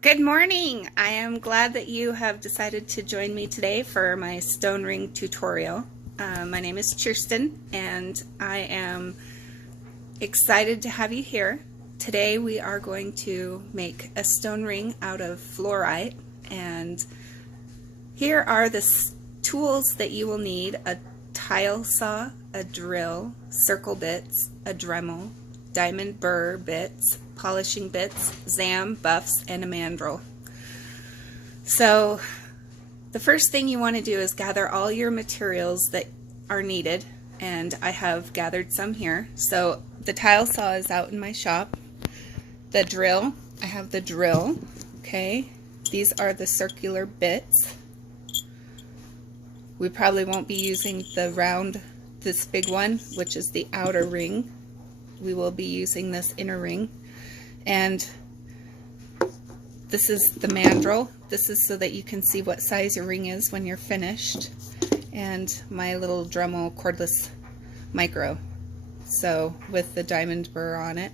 Good morning! I am glad that you have decided to join me today for my stone ring tutorial. My name is Kirsten and I am excited to have you here. Today we are going to make a stone ring out of fluorite, and here are the tools that you will need: a tile saw, a drill, circle bits, a Dremel, diamond burr bits, polishing bits, zam, buffs, and a mandrel. So the first thing you want to do is gather all your materials that are needed, and I have gathered some here. So the tile saw is out in my shop. The drill, I have the drill, okay? These are the circular bits. We probably won't be using the round, this big one, which is the outer ring. We will be using this inner ring. And this is the mandrel. This is so that you can see what size your ring is when you're finished. And my little Dremel cordless micro, so with the diamond burr on it.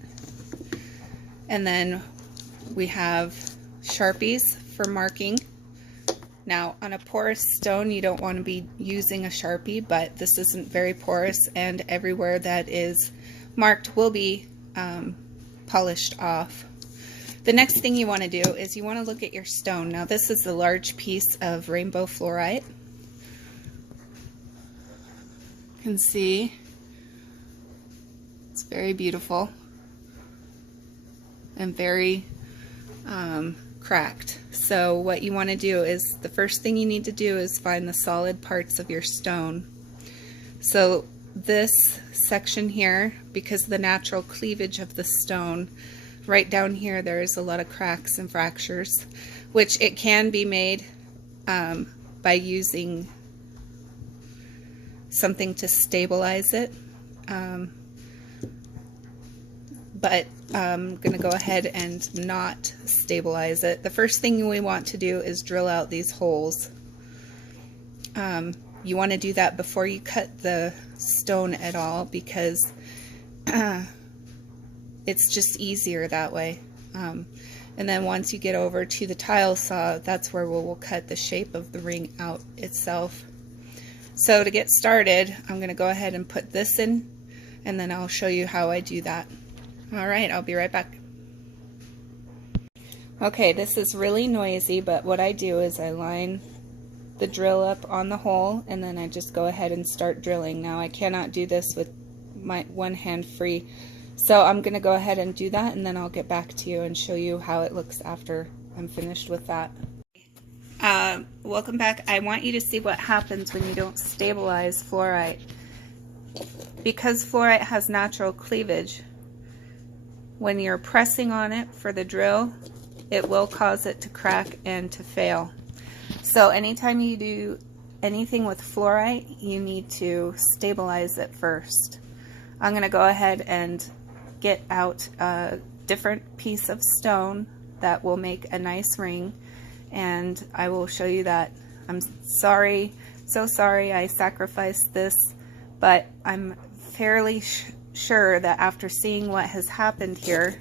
And then we have Sharpies for marking. Now on a porous stone you don't want to be using a Sharpie, but this isn't very porous, and everywhere that is marked will be polished off. The next thing you want to do is you want to look at your stone. Now this is a large piece of rainbow fluorite. You can see it's very beautiful and very cracked. So what you want to do is, the first thing you need to do is find the solid parts of your stone. So this section here, because of the natural cleavage of the stone, right down here there's a lot of cracks and fractures, which it can be made by using something to stabilize it. But I'm going to go ahead and not stabilize it. The first thing we want to do is drill out these holes. You want to do that before you cut the stone at all, because it's just easier that way. And then once you get over to the tile saw, that's where we'll cut the shape of the ring out itself. So to get started, I'm going to go ahead and put this in, and then I'll show you how I do that. Alright, I'll be right back. Okay, this is really noisy, but what I do is I line the drill up on the hole, and then I just go ahead and start drilling. Now I cannot do this with my one hand free, so I'm going to go ahead and do that, and then I'll get back to you and show you how it looks after I'm finished with that. Welcome back. I want you to see what happens when you don't stabilize fluorite. Because fluorite has natural cleavage, when you're pressing on it for the drill, it will cause it to crack and to fail. So anytime you do anything with fluorite, you need to stabilize it first. I'm going to go ahead and get out a different piece of stone that will make a nice ring, and I will show you that. I'm sorry, so sorry I sacrificed this, but I'm fairly sure that after seeing what has happened here,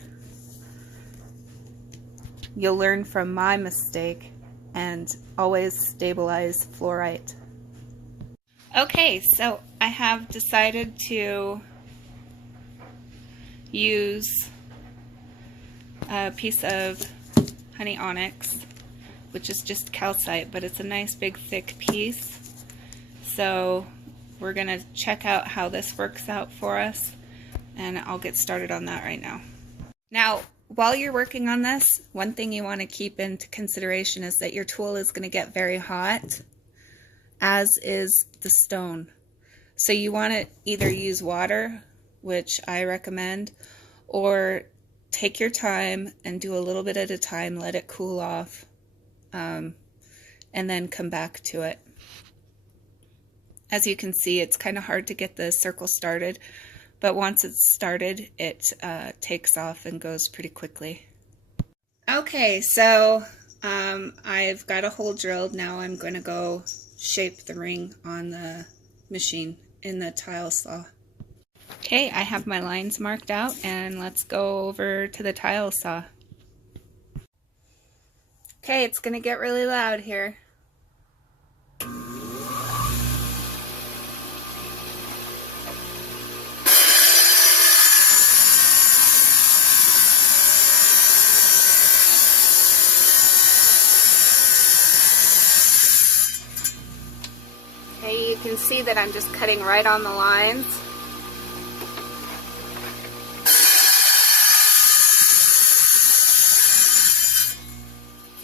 you'll learn from my mistake and always stabilize fluorite. Okay, so I have decided to use a piece of honey onyx, which is just calcite, but it's a nice big thick piece. So we're going to check out how this works out for us, and I'll get started on that right now. Now, while you're working on this, one thing you want to keep into consideration is that your tool is going to get very hot, as is the stone. So you want to either use water, which I recommend, or take your time and do a little bit at a time, let it cool off, and then come back to it. As you can see, it's kind of hard to get the circle started, but once it's started, it takes off and goes pretty quickly. Okay, so I've got a hole drilled. Now I'm going to go shape the ring on the machine in the tile saw. Okay, I have my lines marked out, and let's go over to the tile saw. Okay, it's gonna get really loud here. Okay, you can see that I'm just cutting right on the lines.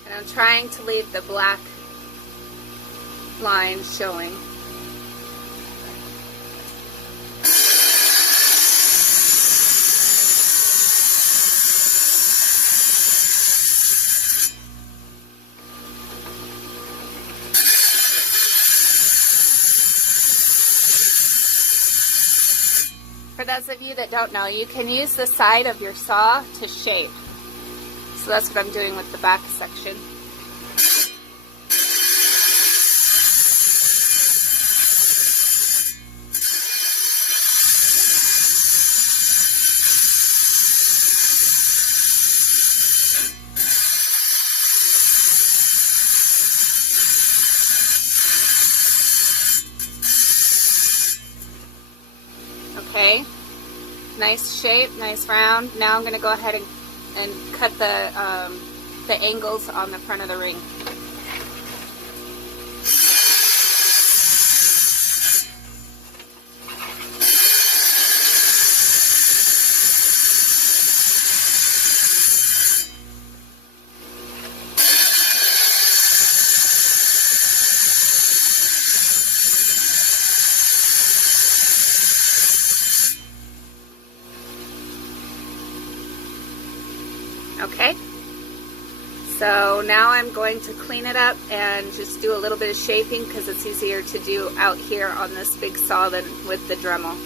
And I'm trying to leave the black line showing. For those of you that don't know, you can use the side of your saw to shape. So that's what I'm doing with the back section. Okay, nice shape, nice round. Now I'm going to go ahead and cut the angles on the front of the ring. Okay, so now I'm going to clean it up and just do a little bit of shaping because it's easier to do out here on this big saw than with the Dremel.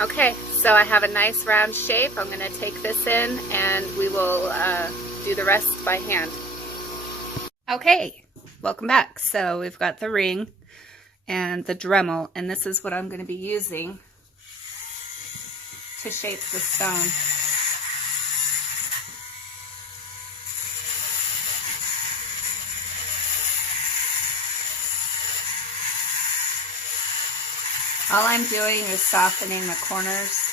Okay, so I have a nice round shape. I'm going to take this in and we will do the rest by hand. Okay, welcome back. So we've got the ring and the Dremel, and this is what I'm going to be using to shape the stone. All I'm doing is softening the corners.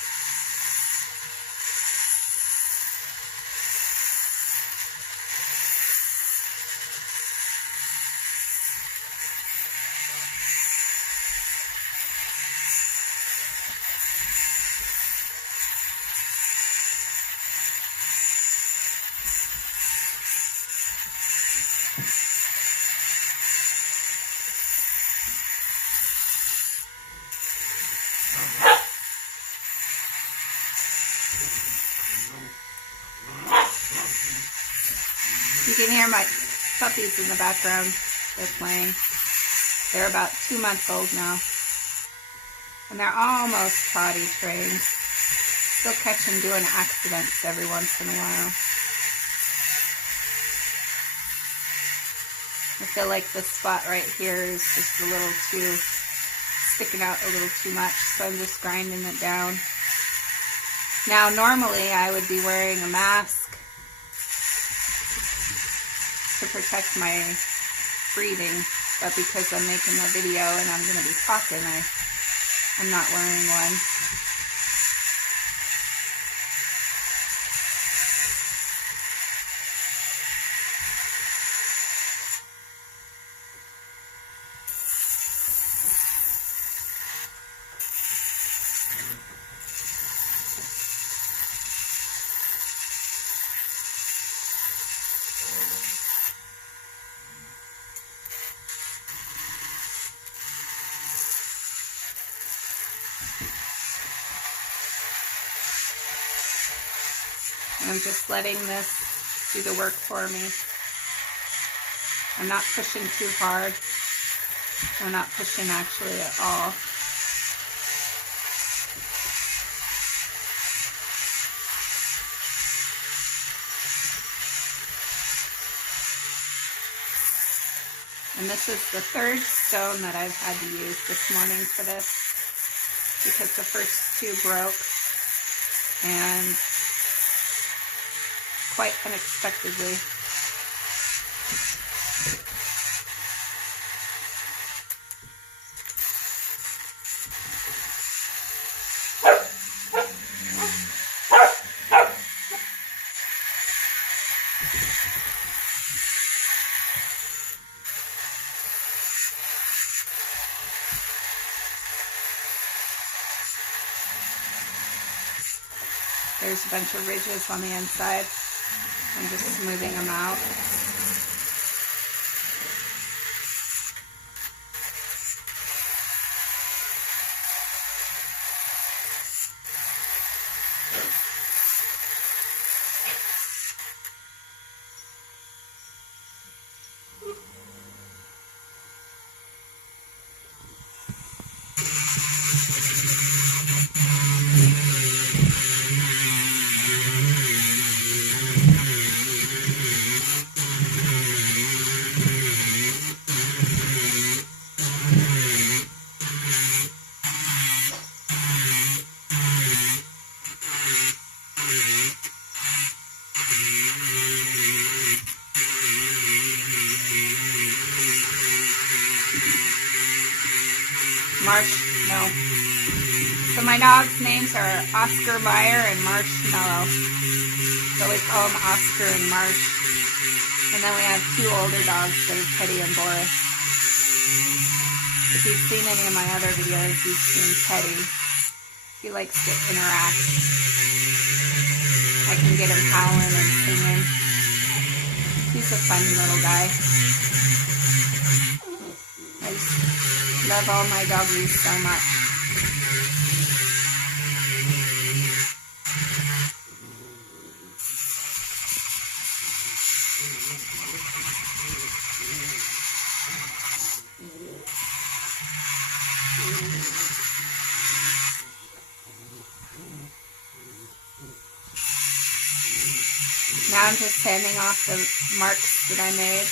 You can hear my puppies in the background. They're playing. They're about 2 months old now. And they're almost potty trained. Still catch them doing accidents every once in a while. I feel like this spot right here is just a little too, sticking out a little too much, so I'm just grinding it down. Now normally I would be wearing a mask to protect my breathing, but because I'm making a video and I'm going to be talking, I'm not wearing one. I'm just letting this do the work for me. I'm not pushing too hard. I'm not pushing actually at all. And this is the third stone that I've had to use this morning for this, because the first two broke, and quite unexpectedly. There's a bunch of ridges on the inside. I'm just smoothing them out. No. So my dogs' names are Oscar Meyer and Marshmallow. So we call them Oscar and Marsh. And then we have two older dogs that are Teddy and Boris. If you've seen any of my other videos, you've seen Teddy. He likes to interact. I can get him howling and singing. He's a fun little guy. I just love all my doggies so much. Now I'm just sanding off the marks that I made.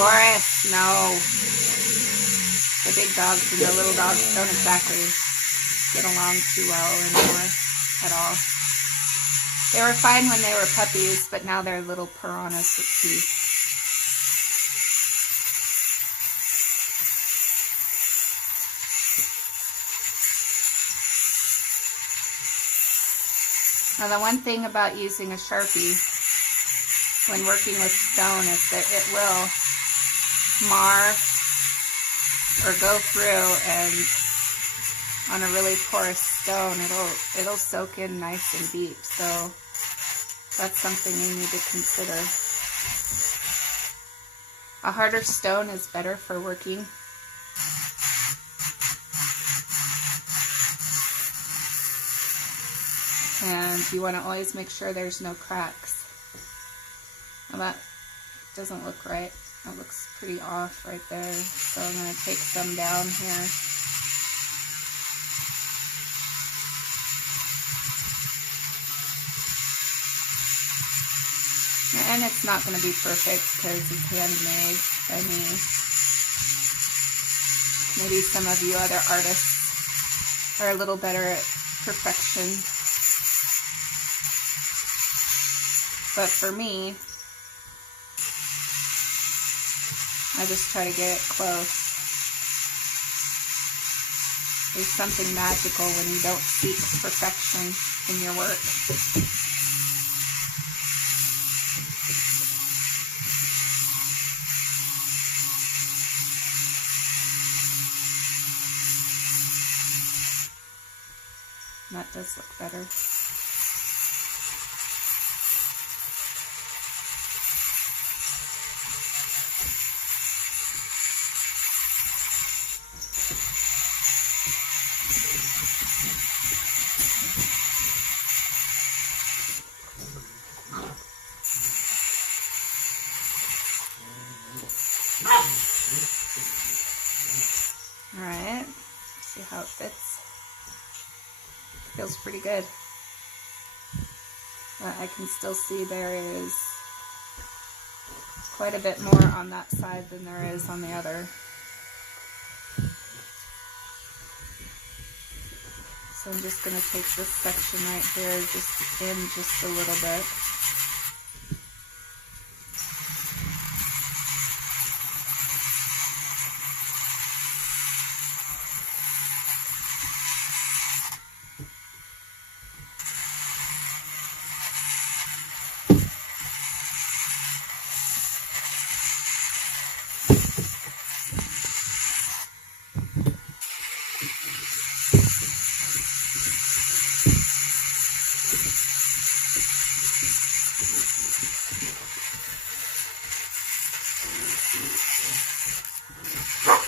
Boris, no. The big dogs and the little dogs don't exactly get along too well anymore at all. They were fine when they were puppies, but now they're little piranhas with teeth. Now the one thing about using a Sharpie when working with stone is that it will mar or go through, and on a really porous stone it'll soak in nice and deep, so that's something you need to consider. A harder stone is better for working. And you want to always make sure there's no cracks. Now that doesn't look right. That looks pretty off right there. So I'm going to take some down here. And it's not going to be perfect because it's handmade by me. Maybe some of you other artists are a little better at perfection. But for me, I just try to get it close. There's something magical when you don't seek perfection in your work. That does look better. Alright, see how it fits. Feels pretty good. But I can still see there is quite a bit more on that side than there is on the other. So I'm just going to take this section right here just in just a little bit.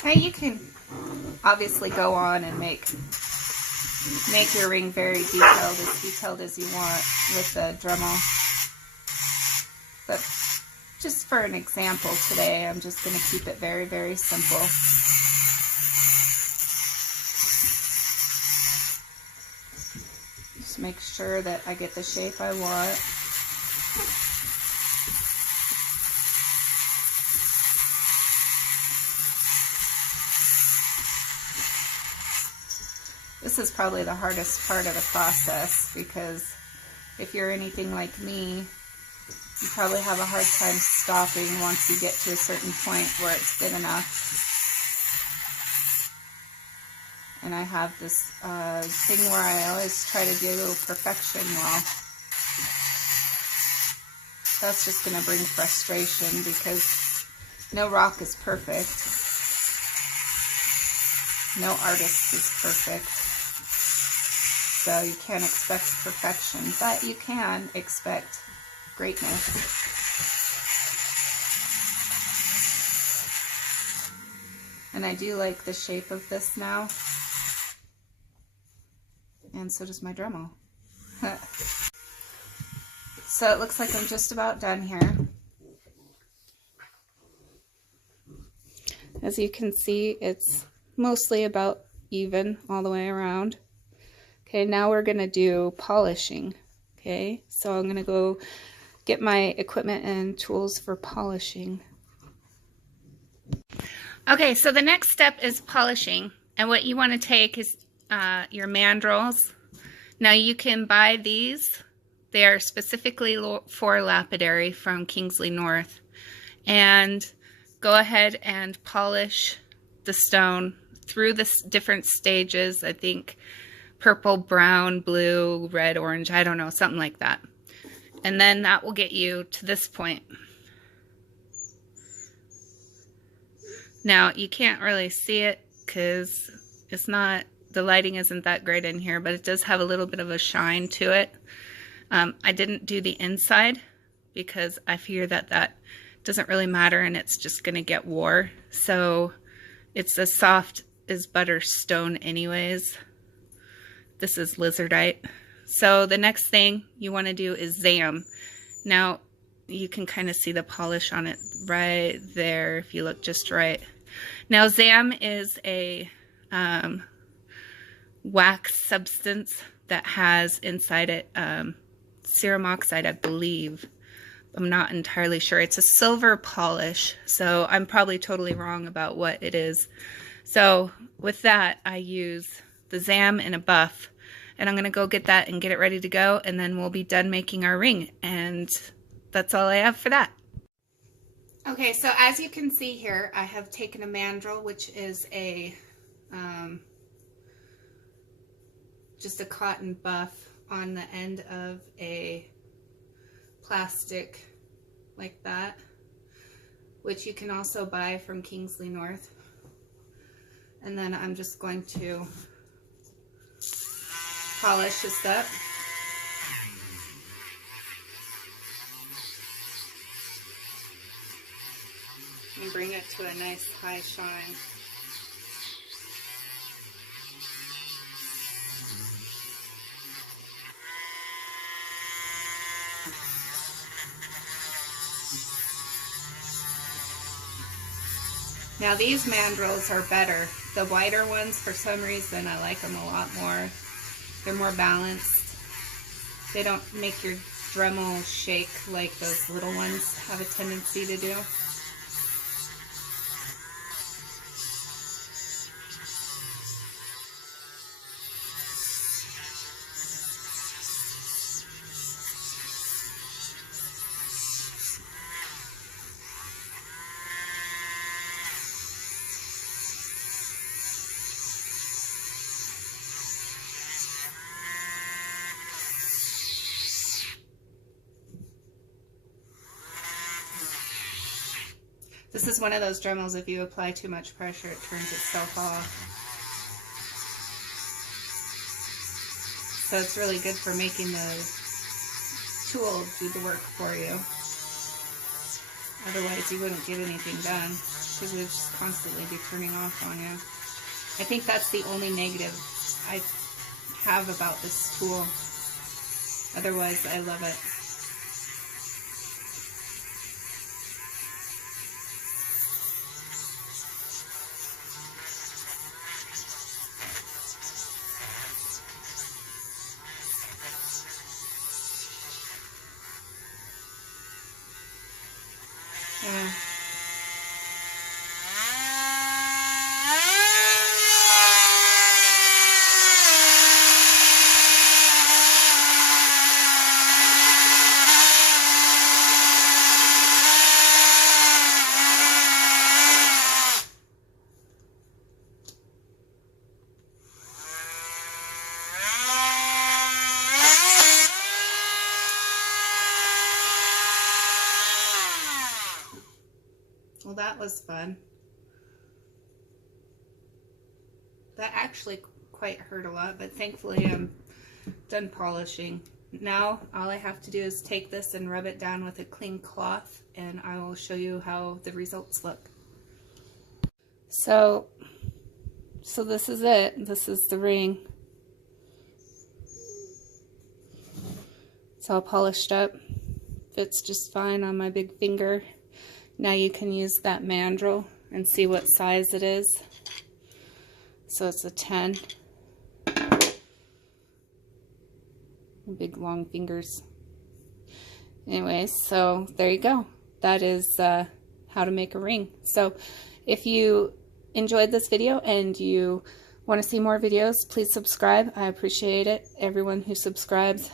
Now you can obviously go on and make your ring very detailed as you want with the Dremel. But just for an example today, I'm just going to keep it very, very simple. Just make sure that I get the shape I want. This is probably the hardest part of the process, because if you're anything like me, you probably have a hard time stopping once you get to a certain point where it's good enough. And I have this thing where I always try to do perfection. Well, that's just going to bring frustration, because no rock is perfect. No artist is perfect. So you can't expect perfection, but you can expect greatness. And I do like the shape of this now. and so does my Dremel. So it looks like I'm just about done here. As you can see, it's mostly about even all the way around. Okay, now we're gonna do polishing. Okay, so I'm gonna go get my equipment and tools for polishing. Okay, so the next step is polishing, and what you want to take is your mandrels. Now you can buy these. They are specifically for lapidary from Kingsley North, and go ahead and polish the stone through the different stages. I think purple, brown, blue, red, orange, I don't know, something like that. And then that will get you to this point. Now you can't really see it because it's not, the lighting isn't that great in here, but it does have a little bit of a shine to it. I didn't do the inside because I fear that that doesn't really matter and it's just going to get wore. So it's as soft as butter stone anyways. This is lizardite. So the next thing you want to do is zam. Now you can kind of see the polish on it right there if you look just right. Now zam is a wax substance that has inside it serum oxide, I believe. I'm not entirely sure. It's a silver polish, so I'm probably totally wrong about what it is. So with that, I use the zam and a buff, and I'm going to go get that and get it ready to go, and then we'll be done making our ring, and that's all I have for that. Okay, so as you can see here, I have taken a mandrel, which is a just a cotton buff on the end of a plastic like that, which you can also buy from Kingsley North. And then I'm just going to polish this up. And bring it to a nice high shine. Now these mandrels are better. The whiter ones, for some reason, I like them a lot more. They're more balanced. They don't make your Dremel shake like those little ones have a tendency to do. This is one of those Dremels, if you apply too much pressure, it turns itself off. So it's really good for making the tool do the work for you. Otherwise you wouldn't get anything done, because it would just constantly be turning off on you. I think that's the only negative I have about this tool. Otherwise, I love it. Yeah. Well, that was fun. That actually quite hurt a lot, but thankfully I'm done polishing. Now all I have to do is take this and rub it down with a clean cloth, and I will show you how the results look. So this is it. This is the ring. It's all polished up. Fits just fine on my big finger. Now you can use that mandrel and see what size it is. So it's a 10. Big long fingers. Anyways, so there you go. That is how to make a ring. So if you enjoyed this video and you want to see more videos, please subscribe. I appreciate it. Everyone who subscribes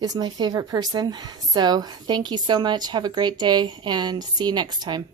is my favorite person. So thank you so much. Have a great day and see you next time.